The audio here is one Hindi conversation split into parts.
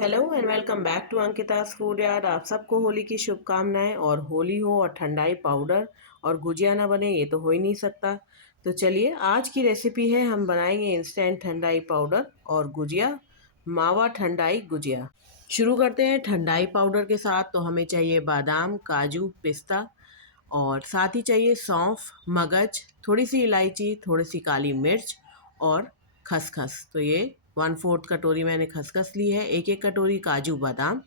Hello and welcome back to Ankita's food yard. आप सबको होली की शुभकामनाएं। और होली हो और ठंडाई पाउडर और गुजिया ना बने, ये तो हो ही नहीं सकता। तो चलिए, आज की रेसिपी है, हम बनाएंगे इंस्टेंट ठंडाई पाउडर और गुजिया, मावा ठंडाई गुजिया। शुरू करते हैं ठंडाई पाउडर के साथ। तो हमें चाहिए बादाम, काजू, पिस्ता और साथ ही चाहिए सौंफ, मगज, थोड़ी सी इलायची, थोड़ी सी काली मिर्च और खसखस। तो ये 1/4 कटोरी मैंने खसखस ली है, एक एक कटोरी काजू बादाम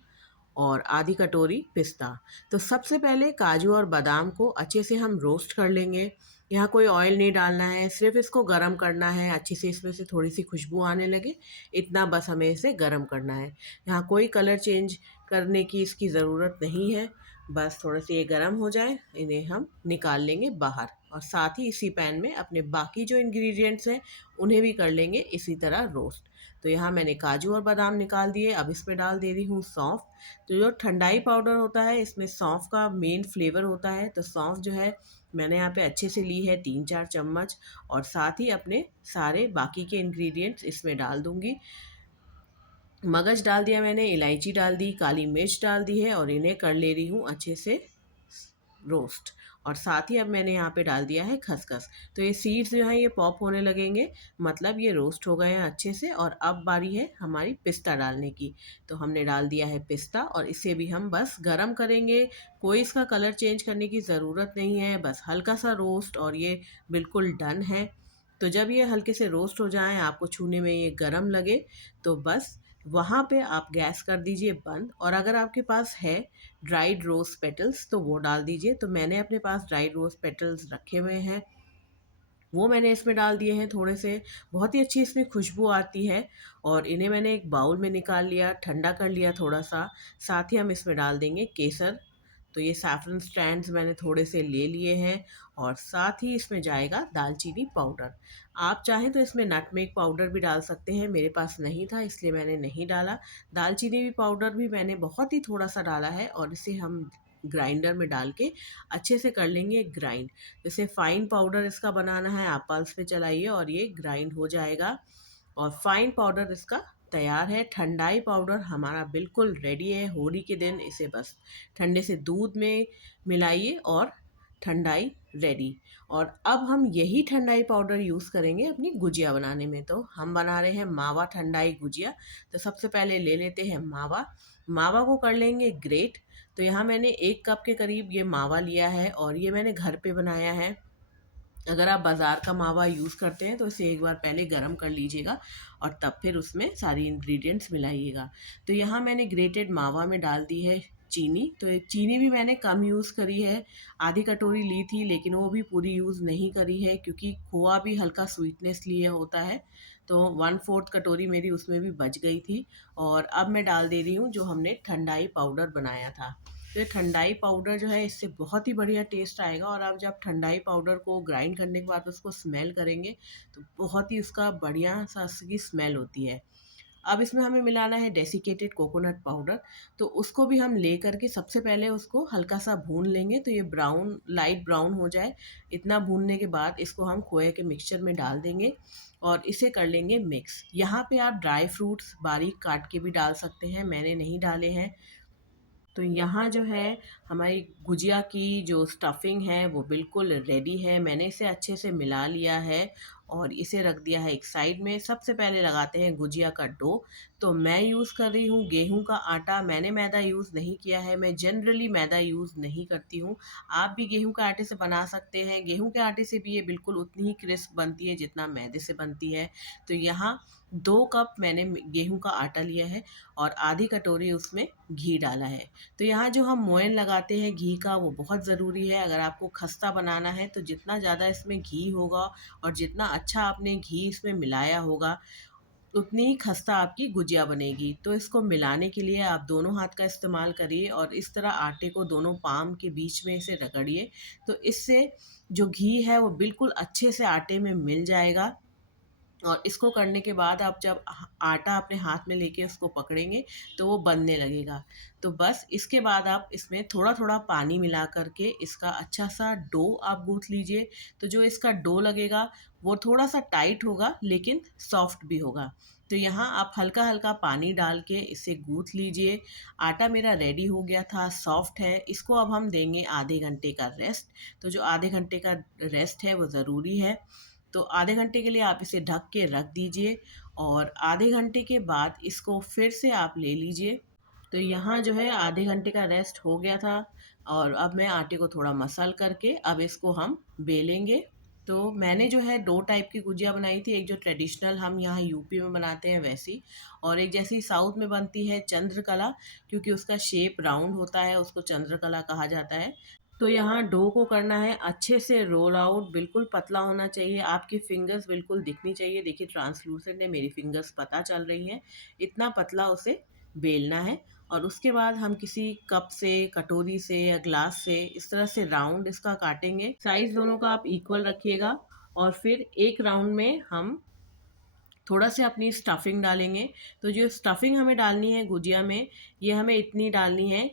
और आधी कटोरी पिस्ता। तो सबसे पहले काजू और बादाम को अच्छे से हम रोस्ट कर लेंगे। यहाँ कोई ऑयल नहीं डालना है, सिर्फ इसको गरम करना है अच्छे से, इसमें से थोड़ी सी खुशबू आने लगे, इतना बस हमें इसे गरम करना है। यहाँ कोई कलर चेंज करने की इसकी ज़रूरत नहीं है। बस थोड़े से ये गरम हो जाए, इन्हें हम निकाल लेंगे बाहर। और साथ ही इसी पैन में अपने बाकी जो इंग्रेडिएंट्स हैं उन्हें भी कर लेंगे इसी तरह रोस्ट। तो यहाँ मैंने काजू और बादाम निकाल दिए। अब इसमें डाल दे रही हूँ सौंफ। तो जो ठंडाई पाउडर होता है इसमें सौंफ का मेन फ्लेवर होता है। तो सौंफ जो है मैंने यहाँ पे अच्छे से ली है, 3-4 चम्मच। और साथ ही अपने सारे बाकी के इंग्रेडिएंट्स इसमें डाल दूँगी। मगज डाल दिया मैंने, इलायची डाल दी, काली मिर्च डाल दी है और इन्हें कर ले रही हूँ अच्छे से रोस्ट। और साथ ही अब मैंने यहाँ पे डाल दिया है खसखस। तो ये सीड्स जो हैं ये पॉप होने लगेंगे, मतलब ये रोस्ट हो गए हैं अच्छे से। और अब बारी है हमारी पिस्ता डालने की। तो हमने डाल दिया है पिस्ता और इसे भी हम बस गरम करेंगे। कोई इसका कलर चेंज करने की ज़रूरत नहीं है, बस हल्का सा रोस्ट और ये बिल्कुल डन है। तो जब ये हल्के से रोस्ट हो जाएं, आपको छूने में ये गरम लगे, तो बस वहाँ पे आप गैस कर दीजिए बंद। और अगर आपके पास है ड्राइड रोज़ पेटल्स तो वो डाल दीजिए। तो मैंने अपने पास ड्राइड रोज़ पेटल्स रखे हुए हैं, वो मैंने इसमें डाल दिए हैं थोड़े से। बहुत ही अच्छी इसमें खुशबू आती है। और इन्हें मैंने एक बाउल में निकाल लिया, ठंडा कर लिया थोड़ा सा। साथ ही हम इसमें डाल देंगे केसर। तो ये सैफरन स्ट्रैंड्स मैंने थोड़े से ले लिए हैं। और साथ ही इसमें जाएगा दालचीनी पाउडर। आप चाहें तो इसमें नटमेग पाउडर भी डाल सकते हैं, मेरे पास नहीं था इसलिए मैंने नहीं डाला। दालचीनी भी पाउडर भी मैंने बहुत ही थोड़ा सा डाला है और इसे हम ग्राइंडर में डाल के अच्छे से कर लेंगे ग्राइंड। जैसे फाइन पाउडर इसका बनाना है, आप पल्स पे चलाइए और ये ग्राइंड हो जाएगा। और फाइन पाउडर इसका तैयार है। ठंडाई पाउडर हमारा बिल्कुल रेडी है। होली के दिन इसे बस ठंडे से दूध में मिलाइए और ठंडाई रेडी। और अब हम यही ठंडाई पाउडर यूज़ करेंगे अपनी गुजिया बनाने में। तो हम बना रहे हैं मावा ठंडाई गुजिया। तो सबसे पहले ले लेते हैं मावा। मावा को कर लेंगे ग्रेट। तो यहाँ मैंने 1 कप के करीब ये मावा लिया है और ये मैंने घर पे बनाया है। अगर आप बाज़ार का मावा यूज़ करते हैं तो इसे एक बार पहले गरम कर लीजिएगा और तब फिर उसमें सारी इंग्रेडिएंट्स मिलाइएगा। तो यहाँ मैंने ग्रेटेड मावा में डाल दी है चीनी। तो एक चीनी भी मैंने कम यूज़ करी है, आधी कटोरी ली थी लेकिन वो भी पूरी यूज़ नहीं करी है क्योंकि खोआ भी हल्का स्वीटनेस लिए होता है। तो 1/4 कटोरी मेरी उसमें भी बच गई थी। और अब मैं डाल दे रही हूँ जो हमने ठंडाई पाउडर बनाया था। तो ये ठंडाई पाउडर जो है इससे बहुत ही बढ़िया टेस्ट आएगा। और आप जब ठंडाई पाउडर को ग्राइंड करने के बाद उसको स्मेल करेंगे तो बहुत ही उसका बढ़िया सा उसकी स्मेल होती है। अब इसमें हमें मिलाना है डेसिकेटेड कोकोनट पाउडर। तो उसको भी हम ले करके सबसे पहले उसको हल्का सा भून लेंगे, तो ये ब्राउन, लाइट ब्राउन हो जाए। इतना भूनने के बाद इसको हम खोए के मिक्सचर में डाल देंगे और इसे कर लेंगे मिक्स। यहाँ पे आप ड्राई फ्रूट्स बारीक काट के भी डाल सकते हैं, मैंने नहीं डाले हैं। तो यहाँ जो है हमारी गुजिया की जो स्टफिंग है वो बिल्कुल रेडी है। मैंने इसे अच्छे से मिला लिया है और इसे रख दिया है एक साइड में। सबसे पहले लगाते हैं गुजिया का डो। तो मैं यूज़ कर रही हूँ गेहूं का आटा, मैंने मैदा यूज़ नहीं किया है। मैं जनरली मैदा यूज़ नहीं करती हूँ। आप भी गेहूं के आटे से बना सकते हैं। गेहूं के आटे से भी ये बिल्कुल उतनी ही क्रिस्प बनती है जितना मैदे से बनती है। तो यहाँ 2 कप मैंने गेहूं का आटा लिया है और आधी कटोरी उसमें घी डाला है। तो यहाँ जो हम मोयन लगाते हैं घी का वो बहुत ज़रूरी है। अगर आपको खस्ता बनाना है तो जितना ज़्यादा इसमें घी होगा और जितना अच्छा आपने घी इसमें मिलाया होगा उतनी ही खस्ता आपकी गुजिया बनेगी। तो इसको मिलाने के लिए आप दोनों हाथ का इस्तेमाल करिए और इस तरह आटे को दोनों पाम के बीच में इसे रगड़िए। तो इससे जो घी है वो बिल्कुल अच्छे से आटे में मिल जाएगा। और इसको करने के बाद आप जब आटा अपने हाथ में लेके उसको पकड़ेंगे तो वो बनने लगेगा। तो बस इसके बाद आप इसमें थोड़ा थोड़ा पानी मिला करके इसका अच्छा सा डो आप गूँथ लीजिए। तो जो इसका डो लगेगा वो थोड़ा सा टाइट होगा लेकिन सॉफ्ट भी होगा। तो यहाँ आप हल्का हल्का पानी डाल के इसे गूँथ लीजिए। आटा मेरा रेडी हो गया था, सॉफ्ट है। इसको अब हम देंगे आधे घंटे का रेस्ट। तो जो आधे घंटे का रेस्ट है वो ज़रूरी है। तो आधे घंटे के लिए आप इसे ढक के रख दीजिए और आधे घंटे के बाद इसको फिर से आप ले लीजिए। तो यहाँ जो है आधे घंटे का रेस्ट हो गया था और अब मैं आटे को थोड़ा मसल करके अब इसको हम बेलेंगे। तो मैंने जो है 2 टाइप की गुजिया बनाई थी, एक जो ट्रेडिशनल हम यहाँ यूपी में बनाते हैं वैसी, और एक जैसी साउथ में बनती है चंद्रकला, क्योंकि उसका शेप राउंड होता है, उसको चंद्रकला कहा जाता है। तो यहाँ डो को करना है अच्छे से रोल आउट, बिल्कुल पतला होना चाहिए, आपकी फिंगर्स बिल्कुल दिखनी चाहिए। देखिए ट्रांसलूसेंट है, मेरी फिंगर्स पता चल रही हैं। इतना पतला उसे बेलना है और उसके बाद हम किसी कप से, कटोरी से या ग्लास से इस तरह से राउंड इसका काटेंगे। साइज दोनों का आप इक्वल रखिएगा और फिर एक राउंड में हम थोड़ा सा अपनी स्टफिंग डालेंगे। तो जो स्टफिंग हमें डालनी है गुजिया में, ये हमें इतनी डालनी है,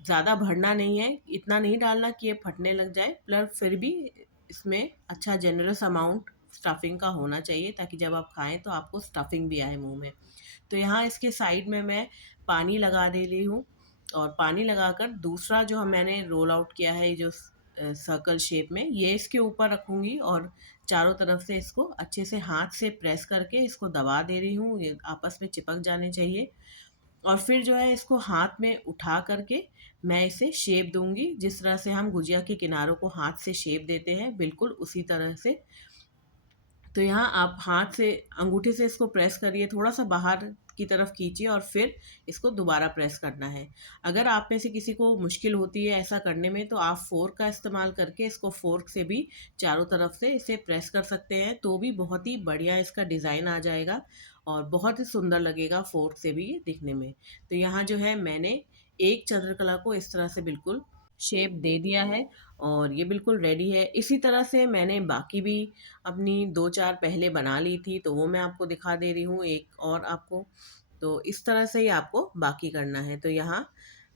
ज़्यादा भरना नहीं है, इतना नहीं डालना कि ये फटने लग जाए, पर फिर भी इसमें अच्छा जेनरस अमाउंट स्टफिंग का होना चाहिए ताकि जब आप खाएं तो आपको स्टफिंग भी आए मुंह में। तो यहाँ इसके साइड में मैं पानी लगा दे रही हूँ और पानी लगाकर दूसरा जो हम मैंने रोल आउट किया है, जो सर्कल शेप में, ये इसके ऊपर रखूँगी और चारों तरफ से इसको अच्छे से हाथ से प्रेस करके इसको दबा दे रही हूँ, ये आपस में चिपक जाने चाहिए। और फिर जो है इसको हाथ में उठा करके मैं इसे शेप दूंगी, जिस तरह से हम गुजिया के किनारों को हाथ से शेप देते हैं, बिल्कुल उसी तरह से। तो यहाँ आप हाथ से, अंगूठे से इसको प्रेस करिए, थोड़ा सा बाहर की तरफ खींचिए और फिर इसको दोबारा प्रेस करना है। अगर आप में से किसी को मुश्किल होती है ऐसा करने में, तो आप फोर्क का इस्तेमाल करके इसको फोर्क से भी चारों तरफ से इसे प्रेस कर सकते हैं, तो भी बहुत ही बढ़िया इसका डिज़ाइन आ जाएगा और बहुत ही सुंदर लगेगा फोर्क से भी ये दिखने में। तो यहाँ जो है मैंने एक चंद्रकला को इस तरह से बिल्कुल शेप दे दिया है और ये बिल्कुल रेडी है। इसी तरह से मैंने बाकी भी अपनी 2-4 पहले बना ली थी, तो वो मैं आपको दिखा दे रही हूँ एक और आपको। तो इस तरह से ही आपको बाकी करना है। तो यहाँ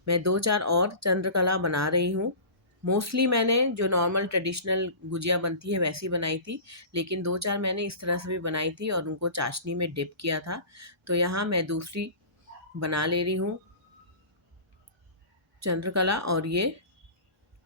मैं 2-4 और चंद्रकला बना रही हूँ। मोस्टली मैंने जो नॉर्मल ट्रेडिशनल गुजिया बनती है वैसी बनाई थी, लेकिन 2-4 मैंने इस तरह से भी बनाई थी और उनको चाशनी में डिप किया था। तो यहाँ मैं दूसरी बना ले रही हूँ चंद्रकला और ये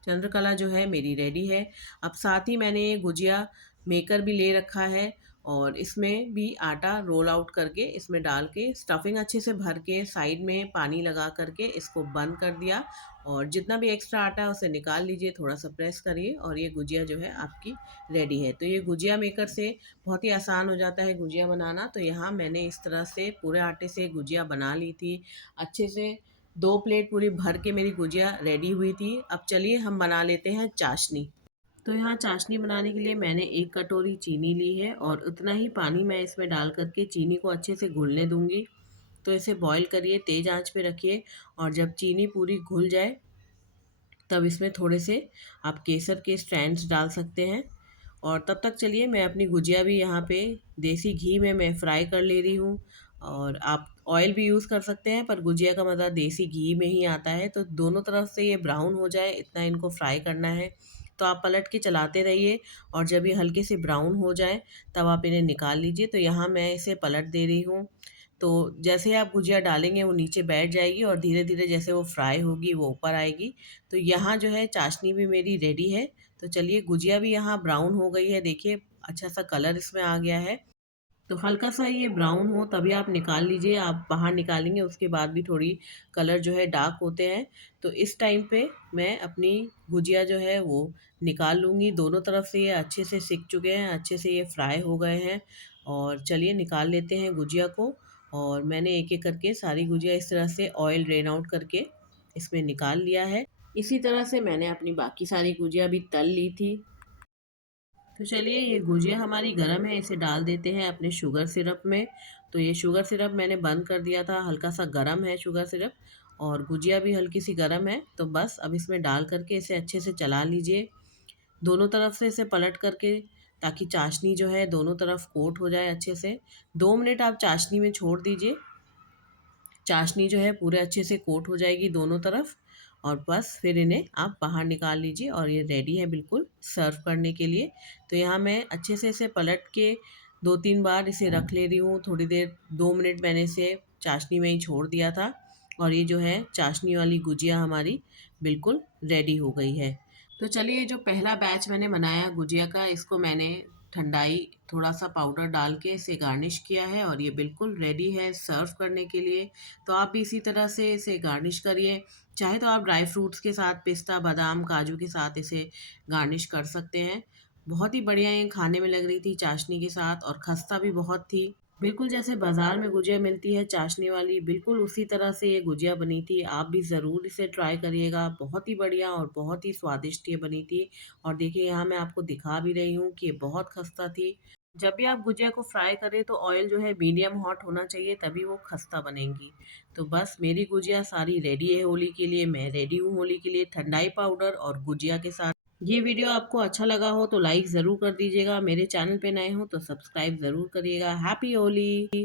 चंद्रकला जो है मेरी रेडी है। अब साथ ही मैंने गुजिया मेकर भी ले रखा है और इसमें भी आटा रोल आउट करके इसमें डाल के स्टफिंग अच्छे से भर के साइड में पानी लगा करके इसको बंद कर दिया और जितना भी एक्स्ट्रा आटा है उसे निकाल लीजिए, थोड़ा सा प्रेस करिए और ये गुजिया जो है आपकी रेडी है। तो ये गुजिया मेकर से बहुत ही आसान हो जाता है गुजिया बनाना। तो यहाँ मैंने इस तरह से पूरे आटे से गुजिया बना ली थी अच्छे से। 2 प्लेट पूरी भर के मेरी गुजिया रेडी हुई थी। अब चलिए हम बना लेते हैं चाशनी। तो यहाँ चाशनी बनाने के लिए मैंने 1 कटोरी चीनी ली है और उतना ही पानी मैं इसमें डाल करके चीनी को अच्छे से घुलने दूंगी। तो इसे बॉईल करिए, तेज़ आंच पे रखिए और जब चीनी पूरी घुल जाए तब इसमें थोड़े से आप केसर के स्ट्रैंड्स डाल सकते हैं। और तब तक चलिए मैं अपनी गुजिया भी यहाँ पे देसी घी में मैं फ्राई कर ले रही हूँ। और आप ऑयल भी यूज़ कर सकते हैं, पर गुजिया का मज़ा देसी घी में ही आता है। तो दोनों तरफ से ये ब्राउन हो जाए इतना इनको फ्राई करना है। तो आप पलट के चलाते रहिए और जब ये हल्के से ब्राउन हो जाए तब आप इन्हें निकाल लीजिए। तो यहाँ मैं इसे पलट दे रही हूँ। तो जैसे आप गुजिया डालेंगे वो नीचे बैठ जाएगी और धीरे धीरे जैसे वो फ्राई होगी वो ऊपर आएगी। तो यहाँ जो है चाशनी भी मेरी रेडी है। तो चलिए गुजिया भी यहाँ ब्राउन हो गई है, देखिए अच्छा सा कलर इसमें आ गया है। तो हल्का सा ये ब्राउन हो तभी आप निकाल लीजिए, आप बाहर निकालेंगे उसके बाद भी थोड़ी कलर जो है डार्क होते हैं। तो इस टाइम पे मैं अपनी गुजिया जो है वो निकाल लूँगी। दोनों तरफ से ये अच्छे से सिक चुके हैं, अच्छे से ये फ्राई हो गए हैं। और चलिए निकाल लेते हैं गुजिया को। और मैंने एक एक करके सारी गुजिया इस तरह से ऑयल ड्रेन आउट करके इसमें निकाल लिया है। इसी तरह से मैंने अपनी बाकी सारी गुजिया भी तल ली थी। तो चलिए ये गुजिया हमारी गर्म है, इसे डाल देते हैं अपने शुगर सिरप में। तो ये शुगर सिरप मैंने बंद कर दिया था, हल्का सा गर्म है शुगर सिरप और गुजिया भी हल्की सी गर्म है। तो बस अब इसमें डाल करके इसे अच्छे से चला लीजिए, दोनों तरफ से इसे पलट करके, ताकि चाशनी जो है दोनों तरफ कोट हो जाए अच्छे से। 2 मिनट आप चाशनी में छोड़ दीजिए, चाशनी जो है पूरे अच्छे से कोट हो जाएगी दोनों तरफ। और बस फिर इन्हें आप बाहर निकाल लीजिए और ये रेडी है बिल्कुल सर्व करने के लिए। तो यहाँ मैं अच्छे से इसे पलट के 2-3 बार इसे रख ले रही हूँ थोड़ी देर, 2 मिनट मैंने इसे चाशनी में ही छोड़ दिया था और ये जो है चाशनी वाली गुजिया हमारी बिल्कुल रेडी हो गई है। तो चलिए, जो पहला बैच मैंने बनाया गुजिया का, इसको मैंने ठंडाई थोड़ा सा पाउडर डाल के इसे गार्निश किया है और ये बिल्कुल रेडी है सर्व करने के लिए। तो आप भी इसी तरह से इसे गार्निश करिए। चाहे तो आप ड्राई फ्रूट्स के साथ, पिस्ता, बादाम, काजू के साथ इसे गार्निश कर सकते हैं। बहुत ही बढ़िया ये खाने में लग रही थी चाशनी के साथ, और खस्ता भी बहुत थी। बिल्कुल जैसे बाज़ार में गुजिया मिलती है चाशनी वाली, बिल्कुल उसी तरह से ये गुजिया बनी थी। आप भी ज़रूर इसे ट्राई करिएगा। बहुत ही बढ़िया और बहुत ही स्वादिष्ट ये बनी थी। और देखिए, यहाँ मैं आपको दिखा भी रही हूँ कि ये बहुत खस्ता थी। जब भी आप गुजिया को फ्राई करें तो ऑयल जो है मीडियम हॉट होना चाहिए, तभी वो खस्ता बनेंगी। तो बस मेरी गुजिया सारी रेडी है होली के लिए। मैं रेडी हूँ होली के लिए ठंडाई पाउडर और गुजिया के साथ। ये वीडियो आपको अच्छा लगा हो तो लाइक ज़रूर कर दीजिएगा। मेरे चैनल पे नए हो तो सब्सक्राइब ज़रूर करिएगा। हैप्पी होली!